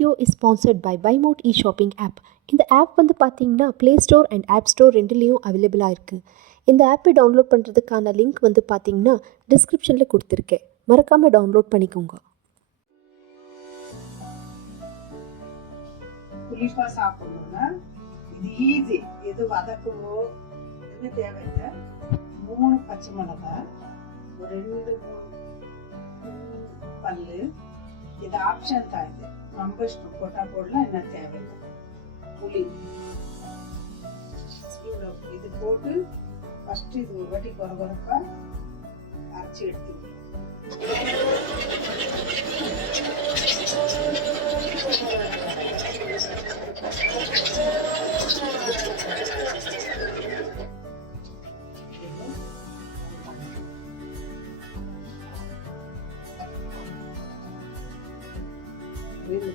Video is sponsored by Bymot e-shopping app. இந்த app வந்து பார்த்தீங்கன்னா play store and app store ரெண்டுலேயும் அவைலபிளாக இருக்குது. இந்த ஆப்பை டவுன்லோட் பண்ணுறதுக்கான லிங்க் வந்து பார்த்தீங்கன்னா டிஸ்கிரிப்ஷனில் கொடுத்துருக்கேன். மறக்காமல் டவுன்லோட் பண்ணிக்கோங்க. புளிப்பா சாப்பிடணும்னா இது ஈஸி. எது வதக்கவோ எதுவுமே தேவையில்லை. 3 பச்சை மிளகாய், ஒரு 2 பல்லு. இது ஆப்ஷன் தான். இது ரொம்ப இஷ்டம் போட்டா போடலாம், என்ன தேவையில்லை. புளி இவ்வளோ இது போட்டு ஃபர்ஸ்ட் இது ஒரு வாட்டி கொரகொரப்பா அரைச்சி எடுத்துக்கணும்.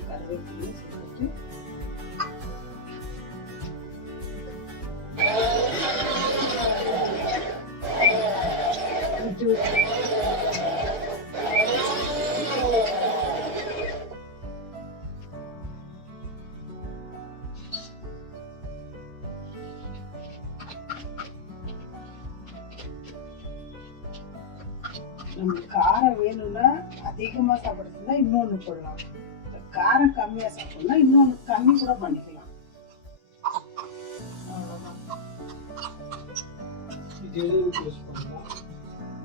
கருவேப்பிலையும் சேர்த்துட்டு நமக்கு காரம் வேணும்னா அதிகமா சாப்பிடுறதுனா இன்னொன்னு போடலாம். காரம் கம்மியா சாப்பிடணும்னா இன்னொன்னு கம்மி கூட பண்ணிக்கலாம்.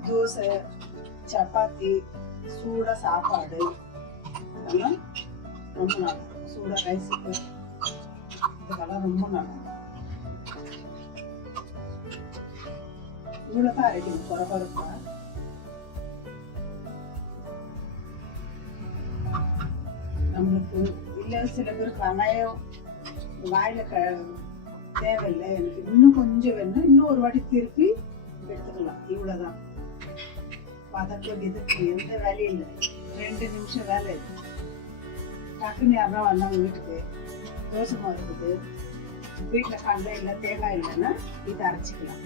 தோசை, சப்பாத்தி, சூடா சாப்பாடு இதெல்லாம் ரொம்ப நல்லா இருக்கும். சூடா ரைஸுக்கு இதுக்கெல்லாம் ரொம்ப நல்லா இருக்கும். இவ்வளவுதான் அரைக்கணும் கொரகொரப்பா. நம்மளுக்கு இல்ல சில பேருக்கு வெங்காயம் வாயில தேவையில்லை, எனக்கு இன்னும் கொஞ்சம் வேணும், இன்னும் ஒரு வாட்டி திருப்பி எடுத்துக்கலாம். இவ்வளவுதான். பதக்கம் இதுக்கு எந்த வேலையும் இல்லை. 2 நிமிஷம் வேலை இருக்கு. டக்குன்னு யாருன்னா வந்தாங்க வீட்டுக்கு, தோசை மாவு இருக்குது, வீட்டுல கடலை இல்லை தேங்காய் இல்லைன்னா இதை அரைச்சிக்கலாம்.